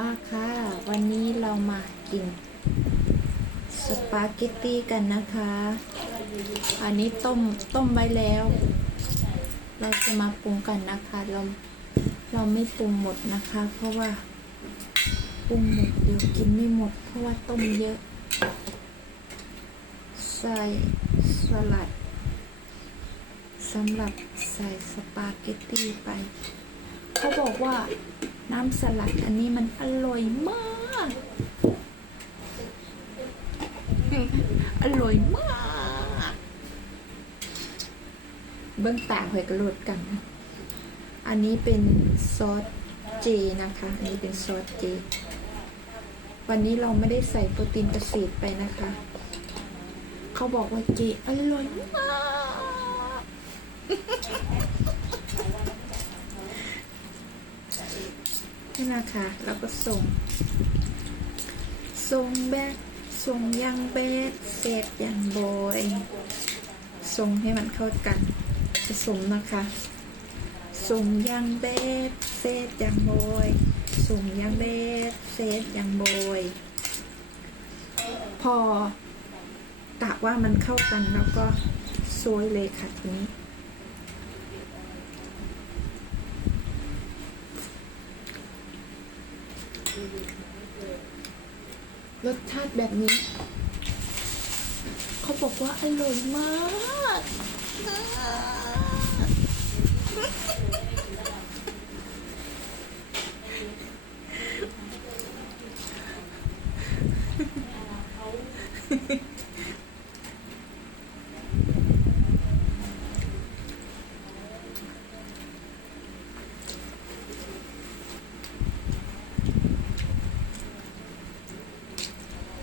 มากค่ะ วันนี้เรามากิน สปาเกตตี้กันนะคะ อันนี้ต้มต้มไว้แล้ว เราจะมาปรุงกันนะคะ เราเราไม่ปรุงหมดนะคะ เพราะว่าปรุงหมดเดี๋ยวกินไม่หมด เพราะว่าต้มเยอะ ใส่สลัดสำหรับใส่สปาเกตตี้ไป เขาบอกว่า น้ำสลัดอันนี้มันอร่อยมาก อร่อยมาก เบื้องตาหอยกระโดดกันนะอันนี้เป็นซอสเจนะคะ อันนี้เป็นซอสเจ วันนี้เราไม่ได้ใส่โปรตีนเกษตรไปนะคะ เขาบอกว่าเจอร่อยมาก นี่นะคะแล้วก็ส่ง ส่งแบกส่งยังแบกเศษยังบอยส่งให้มันเข้ากันผสมนะคะส่งยังแบกเศษยังบอยส่งยังแบกเศษยังบอยพอกะว่ามันเข้ากันแล้วก็ซวยเลยค่ะทีนี้ รสชาติแบบนี้ เขาบอกว่าอร่อยมาก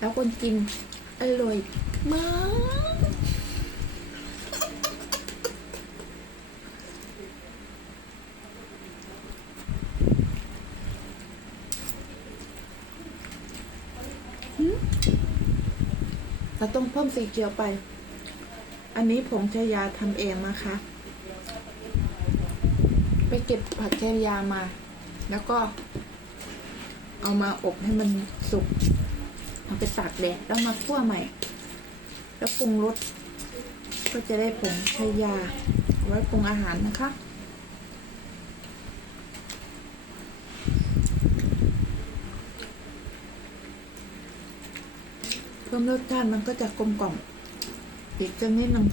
แล้วคนกินอร่อยมากเราต้องเพิ่มสีเขียวไป อันนี้ผงชายาทำเองนะคะ ไปเก็บผักชายามา แล้วก็เอามาอบให้มันสุก เอาไปตากแดดแล้วมาคั่วใหม่ แล้วปรุงรสก็จะได้ผงชายาเอาไว้ปรุงอาหารนะคะ เพิ่มรสชาติมันก็จะกลมกล่อมอีกจังนิดนึง